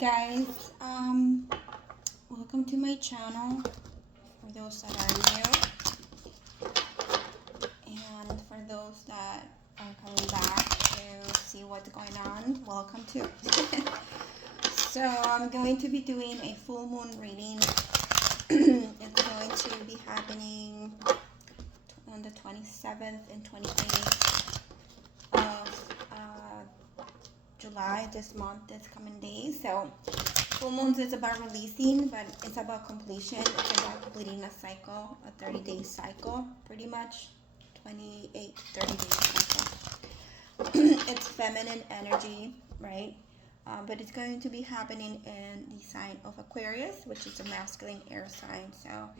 guys, welcome to my channel for those that are new, and for those that are coming back to see what's going on, welcome too. So I'm going to be doing a full moon reading. It's going to be happening on the 27th and 28th of July, this month, this coming days. So full moons is about releasing, but it's about completion. It's about completing a cycle, a 30-day cycle, pretty much 28 to 30 days cycle. It's feminine energy, right? But it's going to be happening in the sign of Aquarius, which is a masculine air sign. So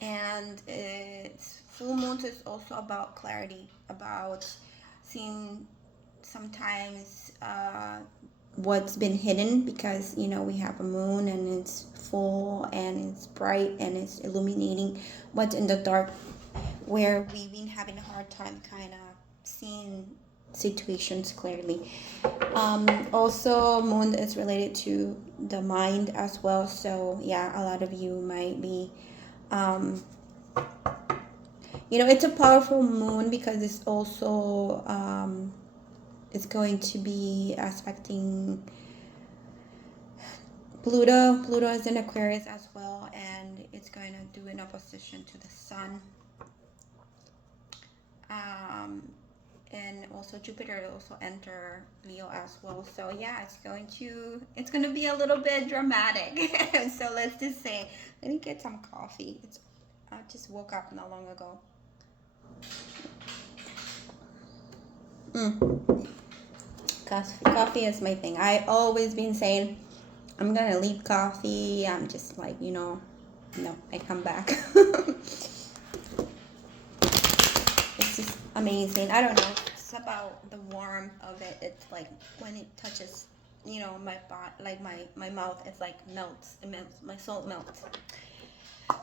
and it's full moon is also about clarity, about seeing sometimes what's been hidden, because we have a moon and it's full and it's bright and it's illuminating what's in the dark, where we've been having a hard time kind of seeing situations clearly. Also, moon is related to the mind as well, so yeah, a lot of you might be it's a powerful moon because it's also it's going to be aspecting Pluto. Pluto is in Aquarius as well, and it's going to do an opposition to the sun. And also Jupiter also enter Leo as well. So yeah, it's going to be a little bit dramatic. So let's just say, let me get some coffee. I just woke up not long ago. Coffee is my thing. I always been saying I'm gonna leave coffee. I'm just like, no, I come back. It's just amazing. I don't know. It's about the warmth of it. It's like when it touches, my body, like my mouth. It's like melts. It melts. My soul melts.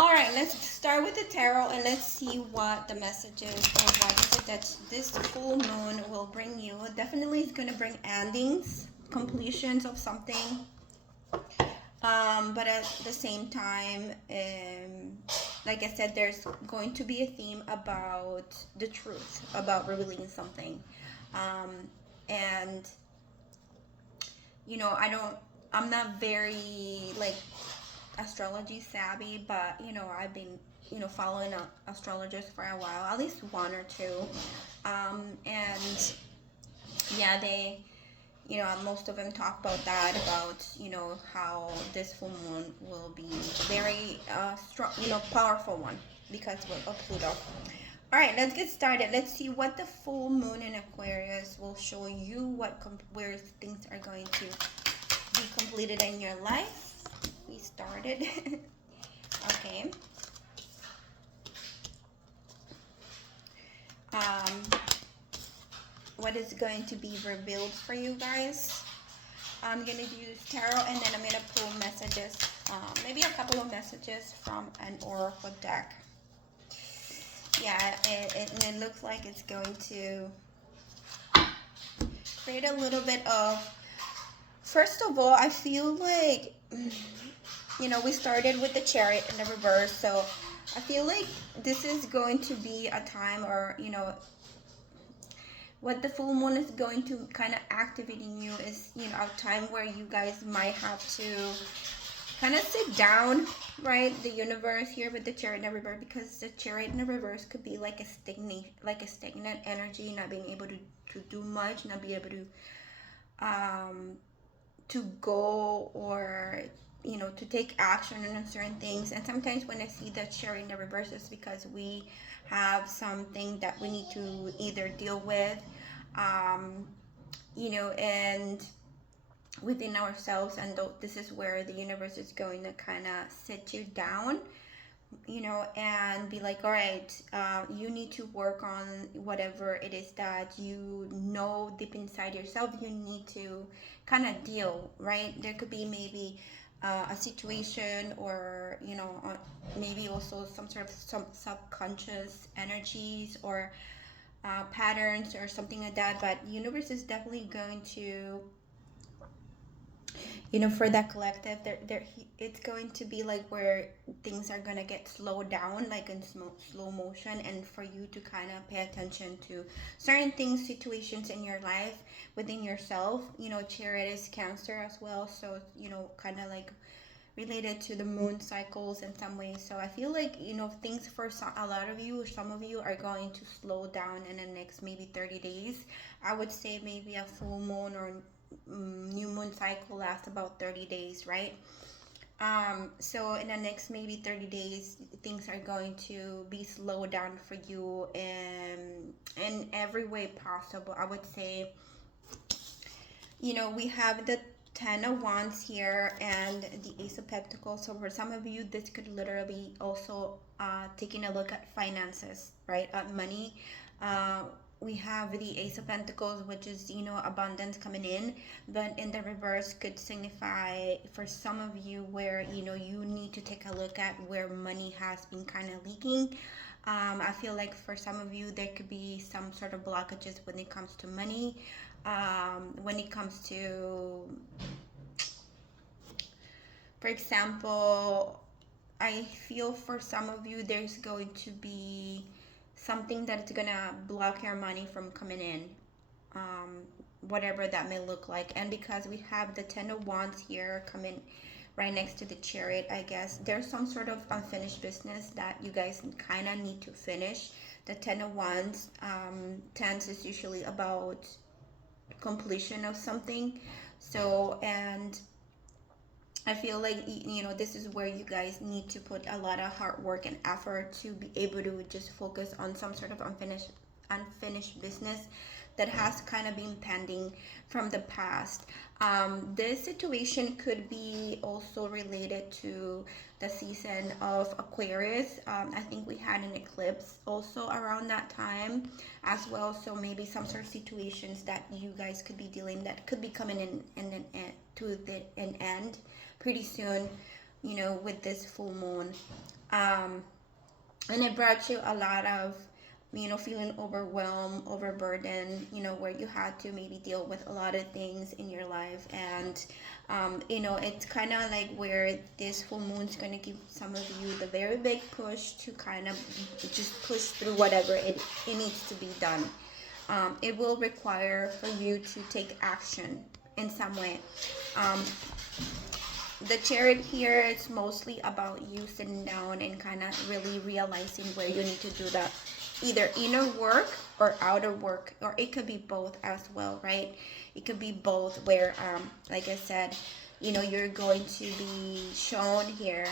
All right, let's start with the tarot and let's see what the message is, or what is it that this full moon will bring you. Definitely it's going to bring endings, completions of something. But at the same time, like I said, there's going to be a theme about the truth, about revealing something. And, I'm not very, astrology savvy, but I've been following astrologers for a while, at least one or two, and yeah, they most of them talk about that, about how this full moon will be very strong, powerful one, because of Pluto. All right, let's get started. Let's see what the full moon in Aquarius will show you, where things are going to be completed in your life. We started. Okay. What is going to be revealed for you guys? I'm gonna use tarot, and then I'm gonna pull messages, maybe a couple of messages from an oracle deck. Yeah, it looks like it's going to create a little bit of. First of all, I feel like we started with the Chariot in the reverse, so I feel like this is going to be a time, or what the full moon is going to kind of activate in you is a time where you guys might have to kind of sit down, right? The universe here with the Chariot in the reverse, because the Chariot in the reverse could be like a stagnant energy, not being able to do much, not be able to go, or to take action on certain things. And sometimes when I see that Chariot in the reverse, it's because we have something that we need to either deal with, and within ourselves, and this is where the universe is going to kind of sit you down, and be like, all right, you need to work on whatever it is that deep inside yourself you need to kind of deal, right? There could be maybe a situation, or maybe also some sort of subconscious energies, or patterns, or something like that. But the universe is definitely going to For that collective, it's going to be like where things are gonna get slowed down, like in slow motion, and for you to kind of pay attention to certain things, situations in your life, within yourself. Chariot is Cancer as well, so kind of like related to the moon cycles in some ways. So I feel like things for a lot of you, or some of you, are going to slow down in the next maybe 30 days. I would say maybe a full moon or new moon cycle lasts about 30 days, right? So in the next maybe 30 days, things are going to be slowed down for you in every way possible. I would say, we have the Ten of Wands here and the Ace of Pentacles. So for some of you, this could literally also taking a look at finances, right? At money. We have the Ace of Pentacles, which is, abundance coming in, but in the reverse could signify for some of you where, you need to take a look at where money has been kind of leaking. I feel like for some of you, there could be some sort of blockages when it comes to money. When it comes to, for example, I feel for some of you, there's going to be something that's gonna block your money from coming in, whatever that may look like. And because we have the Ten of Wands here coming right next to the Chariot, I guess there's some sort of unfinished business that you guys kind of need to finish. The Ten of Wands, tens is usually about completion of something. So, and I feel like this is where you guys need to put a lot of hard work and effort to be able to just focus on some sort of unfinished business that has kind of been pending from the past. This situation could be also related to the season of Aquarius. I think we had an eclipse also around that time as well. So maybe some sort of situations that you guys could be dealing that could be coming in to an end pretty soon, with this full moon. And it brought you a lot of, feeling overwhelmed, overburdened, where you had to maybe deal with a lot of things in your life. And, it's kind of like where this full moon's going to give some of you the very big push to kind of just push through whatever it needs to be done. It will require for you to take action in some way. The Chariot here is mostly about you sitting down and kind of really realizing where you need to do that, either inner work or outer work, or it could be both as well, right? It could be both where, like I said, you're going to be shown here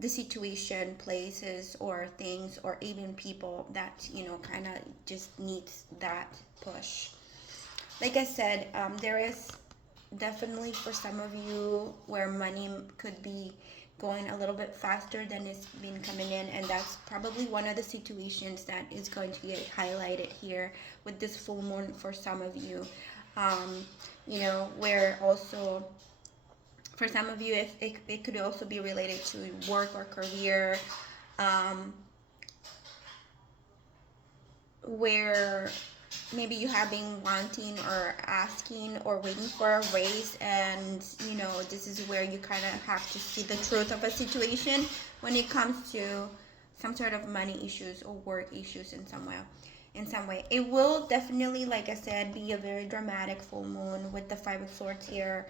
the situation, places, or things, or even people that, kind of just needs that push. Like I said, there is definitely for some of you where money could be going a little bit faster than it's been coming in, and that's probably one of the situations that is going to get highlighted here with this full moon for some of you. Where also for some of you, if it could also be related to work or career, where maybe you have been wanting or asking or waiting for a raise, and this is where you kind of have to see the truth of a situation when it comes to some sort of money issues or work issues in some way. It will definitely, like I said, be a very dramatic full moon with the Five of Swords here,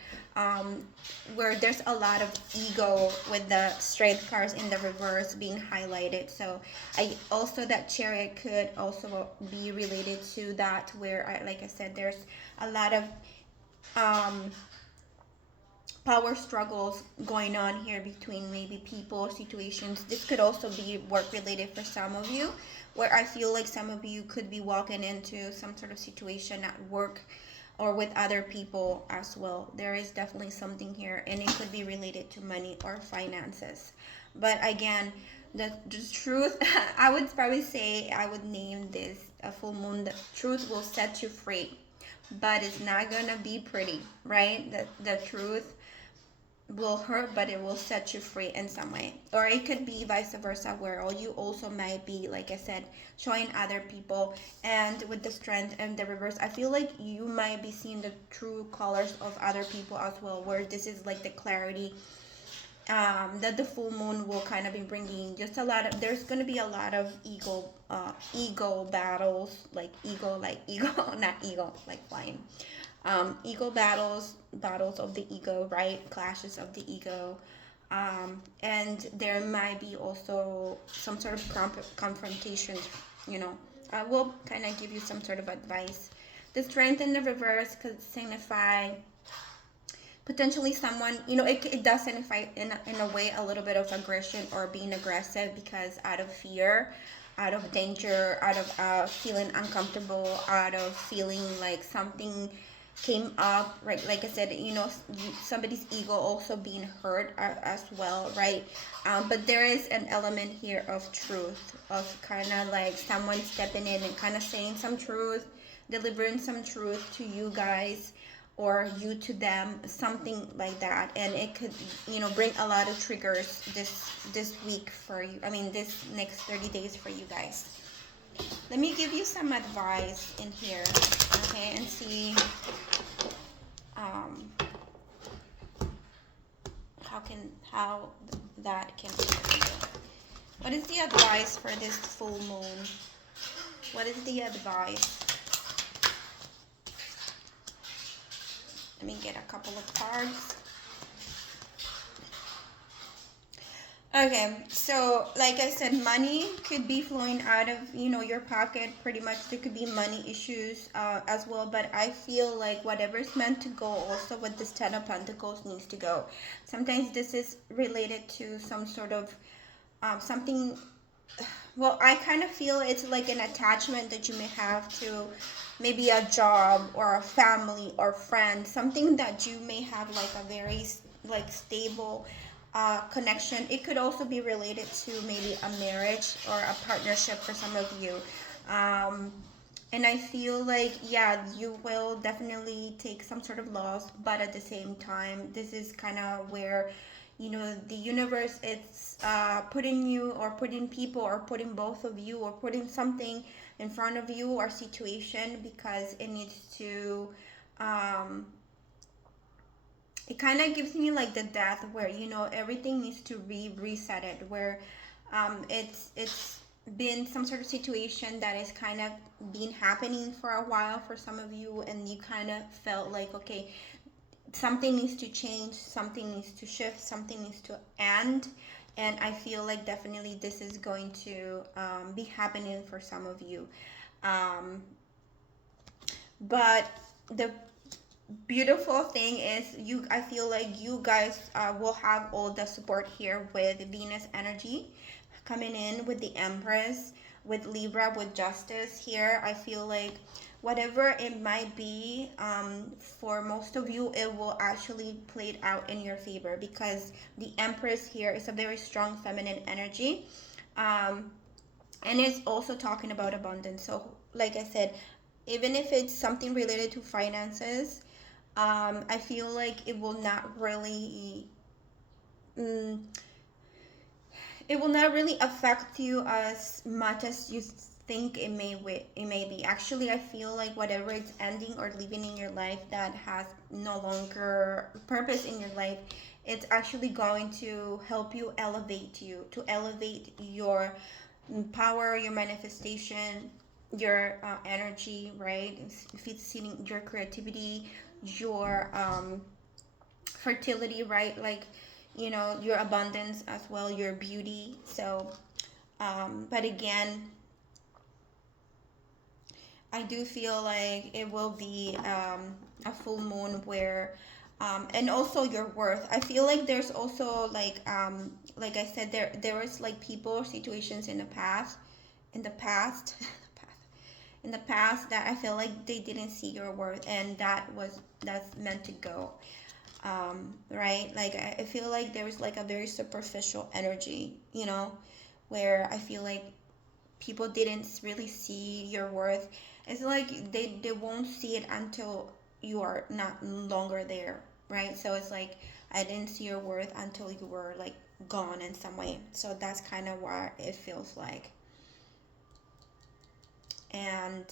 where there's a lot of ego with the Strength cards in the reverse being highlighted. So that Chariot could also be related to that, where like I said, there's a lot of power struggles going on here between maybe people, situations. This could also be work related for some of you, where I feel like some of you could be walking into some sort of situation at work or with other people as well. There is definitely something here, and it could be related to money or finances. But again, the truth, I would probably say, I would name this a full moon. The truth will set you free, but it's not gonna be pretty, right? The truth will hurt, but it will set you free in some way. Or it could be vice versa, where you also might be, like I said, showing other people. And with the strength and the reverse, I feel like you might be seeing the true colors of other people as well, where this is like the clarity that the full moon will kind of be bringing. Just a lot of, there's going to be a lot of ego battles, like ego not ego like flying, ego battles of the ego, right? Clashes of the ego. And there might be also some sort of confrontations, you know. I will kind of give you some sort of advice. The strength in the reverse could signify potentially someone, you know, it does signify in a way a little bit of aggression or being aggressive, because out of fear, out of danger, out of feeling uncomfortable, out of feeling like something came up, right? Like I said, you know, somebody's ego also being hurt as well, right? But there is an element here of truth, of kind of like someone stepping in and kind of saying some truth, delivering some truth to you guys, or you to them, something like that. And it could, you know, bring a lot of triggers this week for you. I mean, this next 30 days for you guys. Let me give you some advice in here, okay, and see how that can help you. What is the advice for this full moon? What is the advice? Let me get a couple of cards. Okay, so like I said, money could be flowing out of, you know, your pocket pretty much. There could be money issues as well, but I feel like whatever's meant to go also with this Ten of Pentacles needs to go. Sometimes this is related to some sort of something, well, I kind of feel it's like an attachment that you may have to maybe a job or a family or friend, something that you may have like a very like stable connection. It could also be related to maybe a marriage or a partnership for some of you. And I feel like, yeah, you will definitely take some sort of loss, but at the same time, this is kind of where, you know, the universe, it's putting you, or putting people, or putting both of you, or putting something in front of you or situation, because it needs to it kind of gives me like the death, where, you know, everything needs to be reset it, where it's been some sort of situation that is kind of been happening for a while for some of you, and you kind of felt like, okay, something needs to change, something needs to shift, something needs to end. And I feel like definitely this is going to be happening for some of you. But the beautiful thing is, I feel like you guys will have all the support here with Venus energy coming in, with the Empress, with Libra, with Justice here. I feel like whatever it might be, for most of you, it will actually play out in your favor, because the Empress here is a very strong feminine energy, and it's also talking about abundance. So like I said, even if it's something related to finances, I feel like it will not really it will not really affect you as much as you think it may be. Actually, I feel like whatever it's ending or leaving in your life that has no longer purpose in your life, it's actually going to help you, to elevate your power, your manifestation, your energy, right? If it's seeing your creativity, your fertility, right? Like, you know, your abundance as well, your beauty. So but again, I do feel like it will be a full moon where and also your worth. I feel like there's also like I said, there was like people or situations in the past in the past in the past that I feel like they didn't see your worth, and that's meant to go. Right? Like I feel like there was like a very superficial energy, you know, where I feel like people didn't really see your worth. It's like they won't see it until you are not longer there, right? So it's like I didn't see your worth until you were like gone in some way. So that's kind of what it feels like. And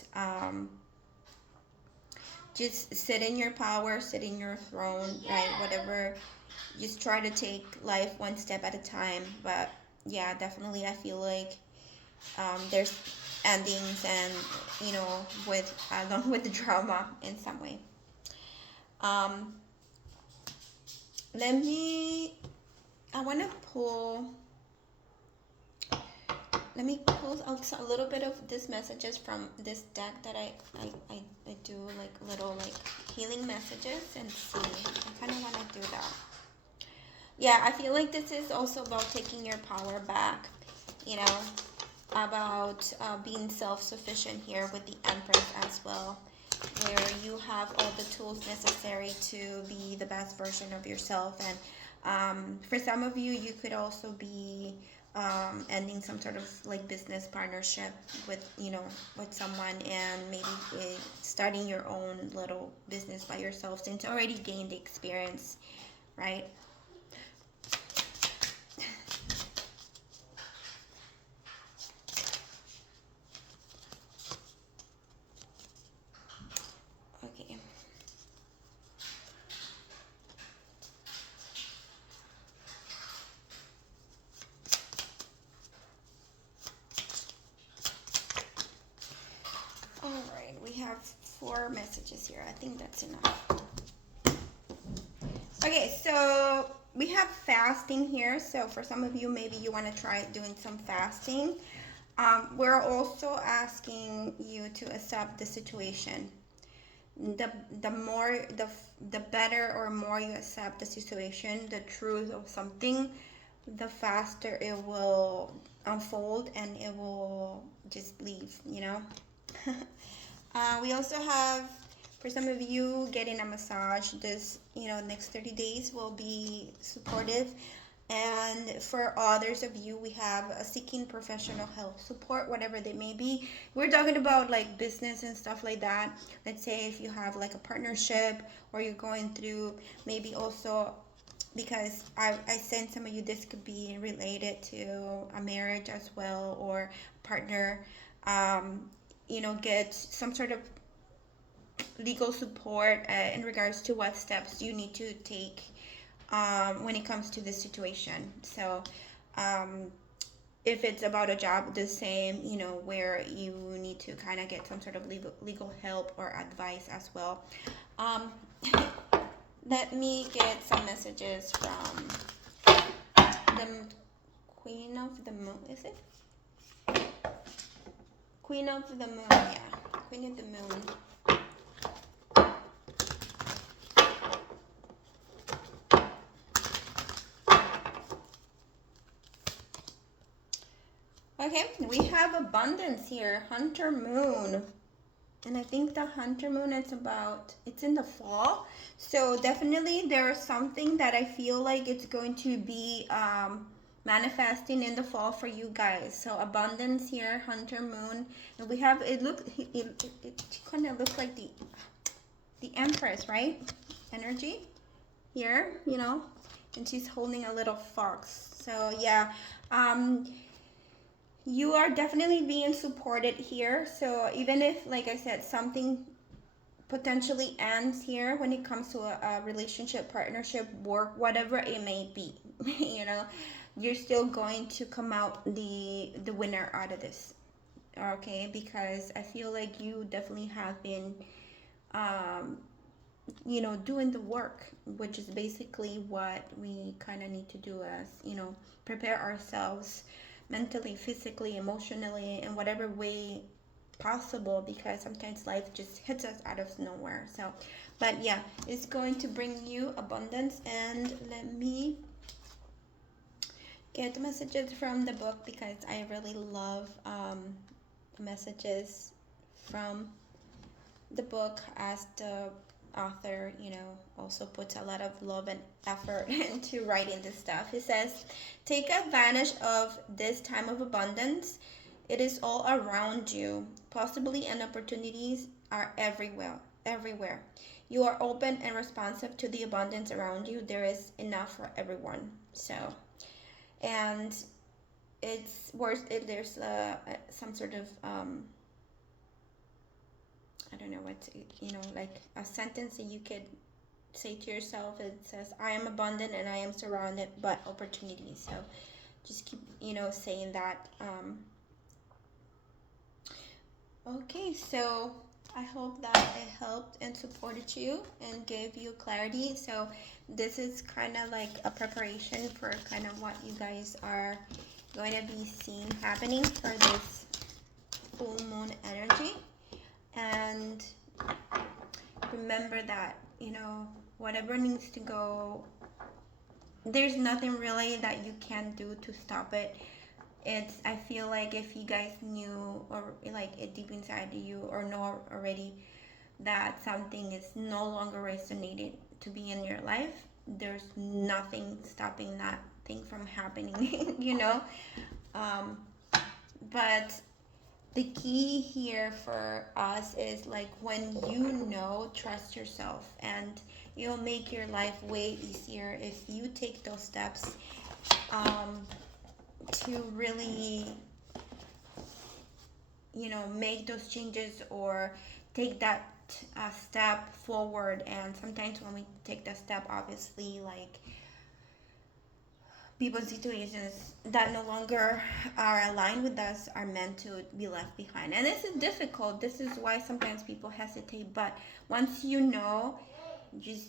just sit in your power, sit in your throne, right? Whatever, just try to take life one step at a time. But yeah, definitely I feel like there's endings, and with along with the drama in some way. um let me I want to pull let me pull out a little bit of this messages from this deck that I do like little like healing messages, and see. I kind of want to do that. Yeah, I feel like this is also about taking your power back, you know, about being self-sufficient here with the Empress as well, where you have all the tools necessary to be the best version of yourself. And for some of you, you could also be ending some sort of like business partnership with, with someone, and maybe starting your own little business by yourself, since you already gained the experience, right? Okay. All right, we have 4 messages here. I think that's enough. Okay, so we have fasting here. So for some of you, maybe you want to try doing some fasting. We're also asking you to accept the situation. The more the better or more you accept the situation, the truth of something, the faster it will unfold, and it will just leave. We also have, for some of you, getting a massage. This, next 30 days will be supportive. And for others of you, we have seeking professional help support, whatever they may be. We're talking about like business and stuff like that. Let's say if you have like a partnership, or you're going through, maybe also, because I sense some of you, this could be related to a marriage as well, or partner. Get some sort of legal support in regards to what steps you need to take when it comes to this situation. So if it's about a job, the same, where you need to kind of get some sort of legal help or advice as well. Let me get some messages from the Queen of the Moon. Is it? Queen of the Moon, yeah. Queen of the Moon. Okay, we have abundance here. Hunter Moon. And I think the Hunter Moon, it's in the fall. So definitely there's something that I feel like it's going to be manifesting in the fall for you guys. So abundance here, Hunter Moon. And we have, it kind of looks like the Empress, right? Energy here, and she's holding a little fox. So yeah, you are definitely being supported here. So even if, like I said, something potentially ends here when it comes to a relationship, partnership, work, whatever it may be, you're still going to come out the winner out of this. Okay, because I feel like you definitely have been doing the work, which is basically what we kind of need to do, as prepare ourselves mentally, physically, emotionally, in whatever way possible, because sometimes life just hits us out of nowhere. So, but yeah, it's going to bring you abundance. And let me get the messages from the book, because I really love messages from the book, as the author, also puts a lot of love and effort into writing this stuff. It says, take advantage of this time of abundance. It is all around you. Possibly, and opportunities are everywhere. You are open and responsive to the abundance around you. There is enough for everyone. So, and it's worse if there's some sort of I don't know what to, like a sentence that you could say to yourself. It says, I am abundant and I am surrounded by opportunities. So just keep saying that. Okay, so I hope that it helped and supported you and gave you clarity. So this is kind of like a preparation for kind of what you guys are going to be seeing happening for this full moon energy. And remember that, whatever needs to go, there's nothing really that you can do to stop it. I feel like if you guys knew, or like it deep inside you, or know already that something is no longer resonated to be in your life, there's nothing stopping that thing from happening. But the key here for us is like when trust yourself, and it'll make your life way easier if you take those steps to really make those changes or take that step forward. And sometimes when we take that step, obviously, like, people, situations that no longer are aligned with us are meant to be left behind. And this is difficult. This is why sometimes people hesitate. But once just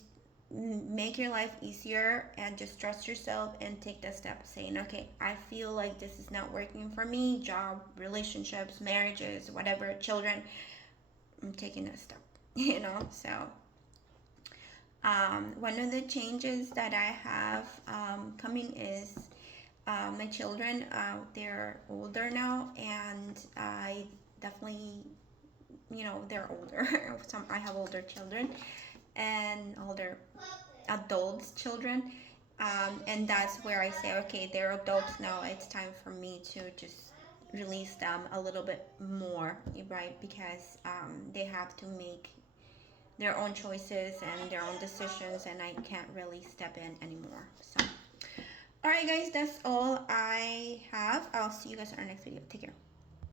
make your life easier and just trust yourself and take that step, saying, okay, I feel like this is not working for me, job, relationships, marriages, whatever, children, I'm taking that step. So one of the changes that I have coming is my children. They're older now, and I definitely, they're older. I have older children and older adults children, and that's where I say, okay, they're adults now. It's time for me to just release them a little bit more, right? Because they have to make their own choices and their own decisions, and I can't really step in anymore. So, all right, guys, that's all I have. I'll see you guys in our next video. Take care.